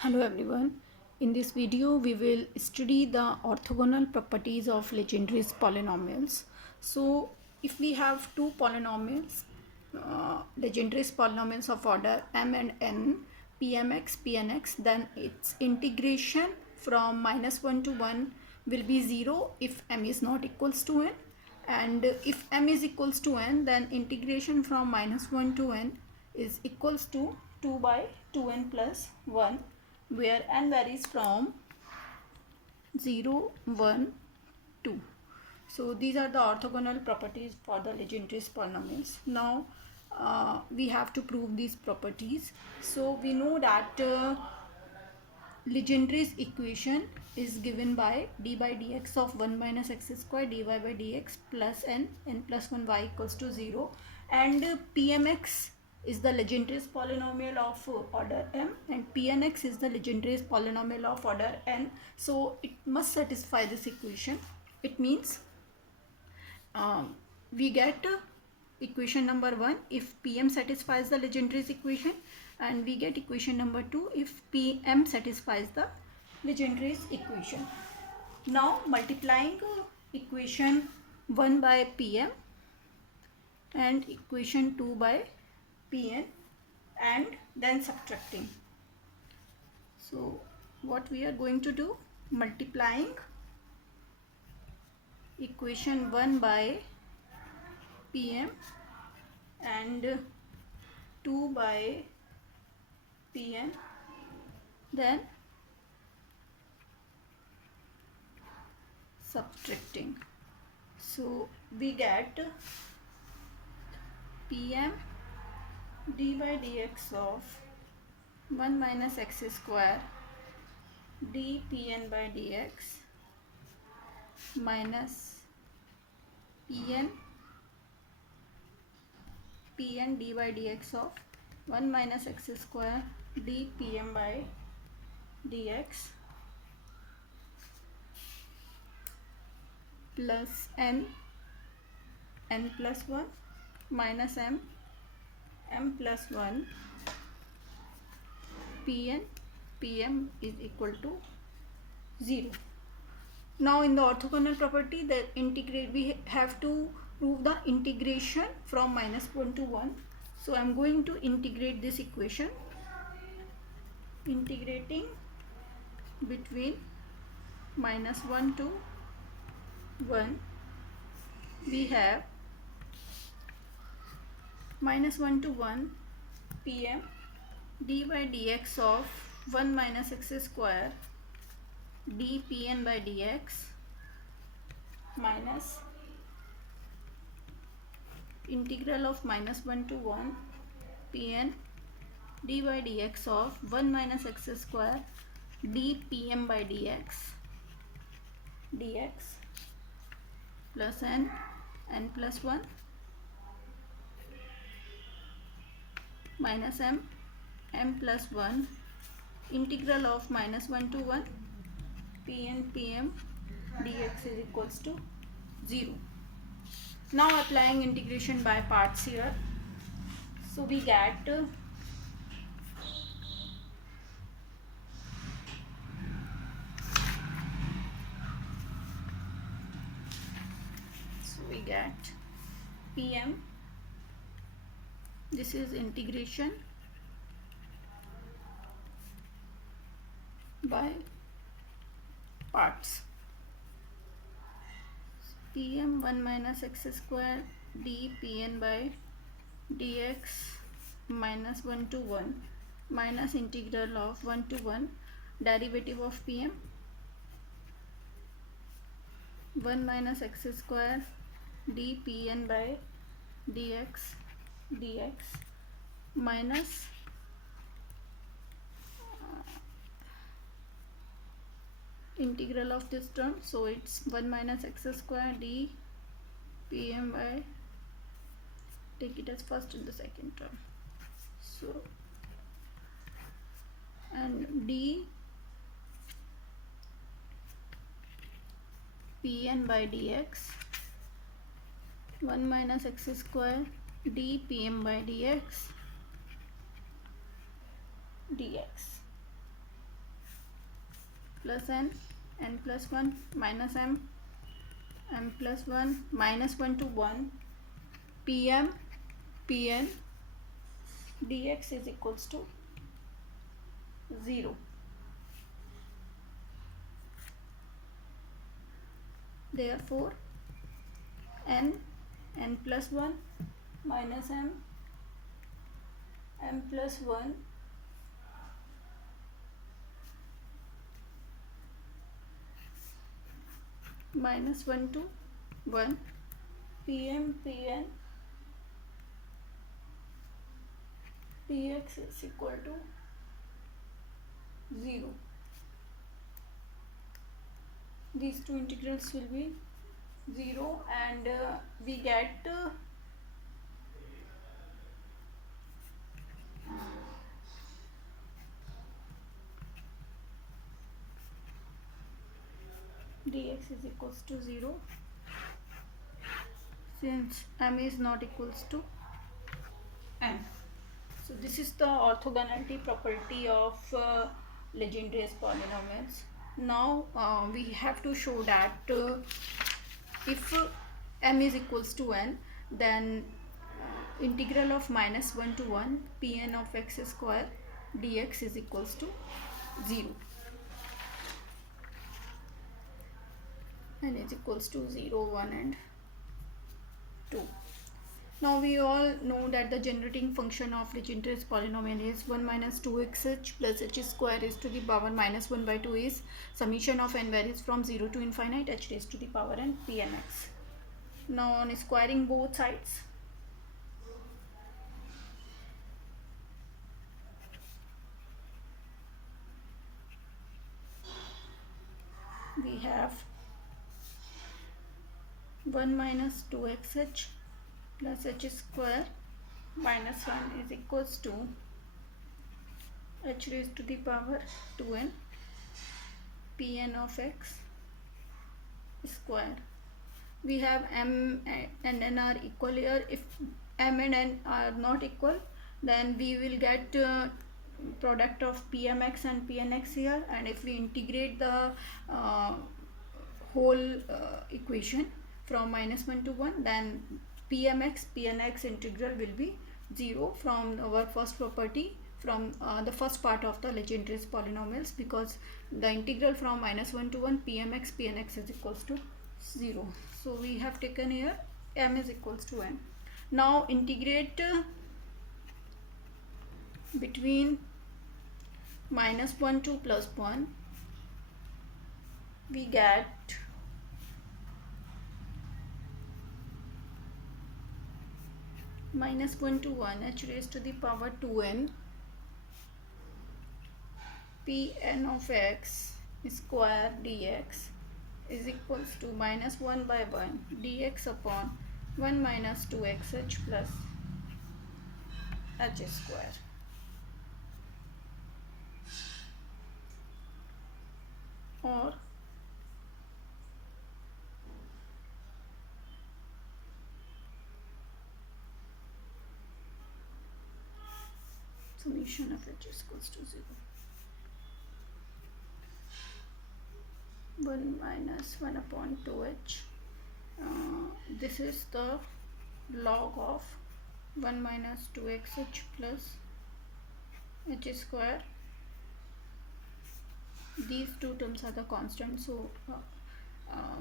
Hello everyone. In this video we will study the orthogonal properties of Legendre's polynomials. So if we have two polynomials, Legendre's polynomials of order m and n, pmx, pnx, then its integration from -1 to 1 will be 0 if m is not equals to n, and if m is equals to n, then integration from -1 to n is equals to 2 by 2n plus 1, where n varies from 0, 1, 2. So these are the orthogonal properties for the Legendre's polynomials. Now we have to prove these properties. So we know that Legendre's equation is given by d by dx of 1 minus x square dy by dx plus n plus 1 y equals to 0, and pmx is the Legendre's polynomial of order m, and pnx is the Legendre's polynomial of order n. So it must satisfy this equation. It means we get equation number 1 if pm satisfies the Legendre's equation, and we get equation number 2 if pm satisfies the Legendre's equation. Now multiplying equation 1 by pm and equation 2 by pn and then subtracting. So what we are going to do, multiplying equation 1 by pm and 2 by pn, then subtracting. So we get pm d by dx of 1 minus x square dpn by dx minus pn d by dx of 1 minus x square dpm by dx plus n plus 1 minus m plus 1 pm is equal to 0. Now in the orthogonal property, the integrate, we have to prove the integration from -1 to 1. So I am going to integrate this equation. Integrating between -1 to 1, we have -1 to 1 pm d by dx of 1 minus x square dpn by dx minus integral of -1 to 1 pn d by dx of 1 minus x square dpm by dx plus n plus 1 minus m plus 1 integral of -1 to 1 pm dx is equals to 0. Now applying integration by parts here. So we get pm, this is integration by parts. Pm 1 minus x square dpn by dx minus 1 to 1 minus integral of 1 to 1 derivative of pm 1 minus x square dpn by dx minus integral of this term, so it's 1 minus x square d pm by, take it as first and the second term, so and d pn by dx 1 minus x square dpm by dx plus n plus 1 minus m plus 1 minus 1 to 1 pn dx is equals to 0. Therefore n plus 1 minus m plus 1 minus 1 to 1 pn dx is equal to 0. These two integrals will be 0 and we get dx is equals to 0 since m is not equals to n. So this is the orthogonality property of Legendre's polynomials. Now we have to show that if m is equals to n, then integral of minus 1 to 1 pn of x square dx is equals to 0. N is equals to 0, 1 and 2. Now we all know that the generating function of Legendre's polynomial is 1 minus 2xh plus h square raised to the power minus 1 by 2 is summation of n varies from 0 to infinite h raised to the power n pnx. Now on squaring both sides, we have 1 minus 2xh plus h square minus 1 is equals to h raised to the power 2n pn of x square. We have m and n are equal here. If m and n are not equal, then we will get product of pmx and pnx here, and if we integrate the whole equation from minus 1 to 1, then pnx integral will be 0 from our first property, from the first part of the Legendre's polynomials, because the integral from minus 1 to 1 pnx is equals to 0. So we have taken here m is equals to n. Now integrate between minus 1 to plus 1, we get minus 1 to 1 h raised to the power 2n pn of x square dx is equals to minus 1 by 1 dx upon 1 minus 2xh plus h square. Or summation of h is equals to 0. 1 minus 1 upon 2h. This is the log of 1 minus 2xh plus h square. These two terms are the constant, so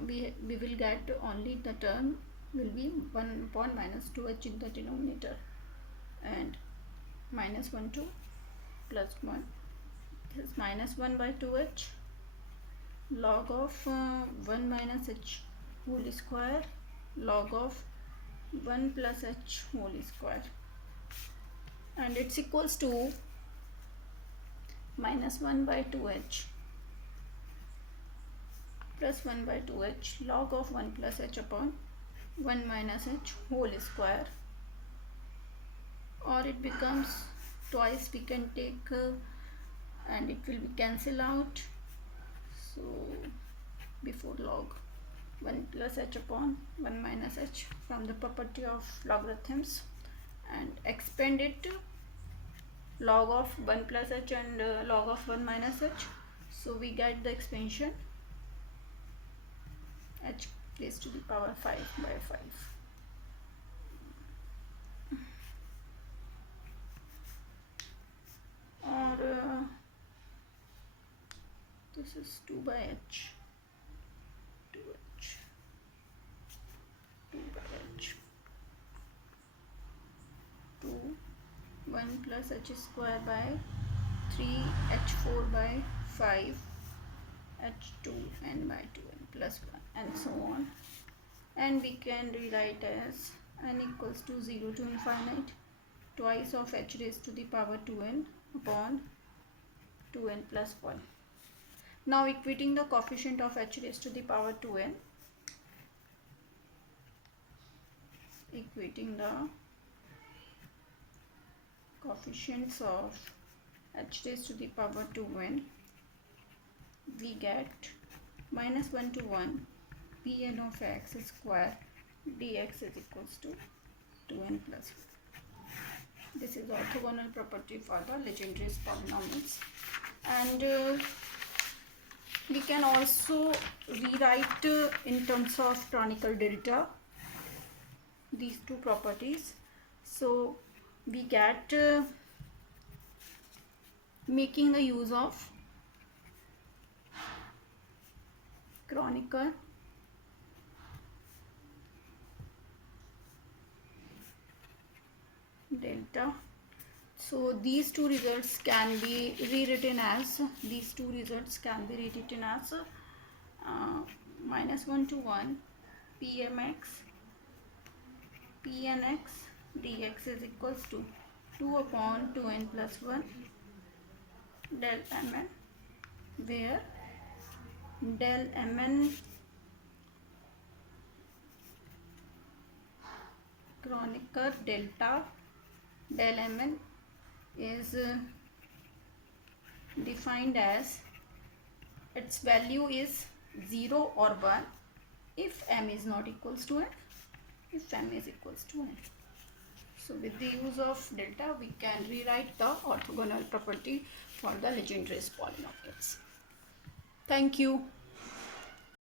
we will get only the term will be 1 upon minus 2h in the denominator, and minus 1 to plus 1. This is minus 1 by 2h log of 1 minus h whole square log of 1 plus h whole square, and it's equals to minus 1 by 2h plus 1 by 2h log of 1 plus h upon 1 minus h whole square, or it becomes twice we can take and it will be cancel out. So before log 1 plus h upon 1 minus h from the property of logarithms, and expand it to log of 1 plus h and log of 1 minus h. So we get the expansion h raised to the power 5 by 5. Or this is 2 by h, 2h, 2 by h, 2, 1 plus h square by 3, h4 by 5, h2n by 2n plus 1, and so on. And we can rewrite as n equals to 0 to infinite twice of h raised to the power 2n upon 2n plus 1. Now equating the coefficient of h raised to the power 2n, equating the coefficients of h raised to the power 2n, we get minus 1 to 1 pn of x square dx is equals to 2n plus 1. This is orthogonal property for the Legendre's polynomials. And we can also rewrite in terms of canonical delta these two properties. So we get making the use of canonical delta. So these two results can be rewritten as minus 1 to 1 pmx pnx dx is equals to 2 upon 2n plus 1 del mn, where del mn canonical delta del mn is defined as its value is 0 or 1 if m is not equals to n, if m is equals to n. So with the use of delta we can rewrite the orthogonal property for the Legendre's polynomials. Thank you.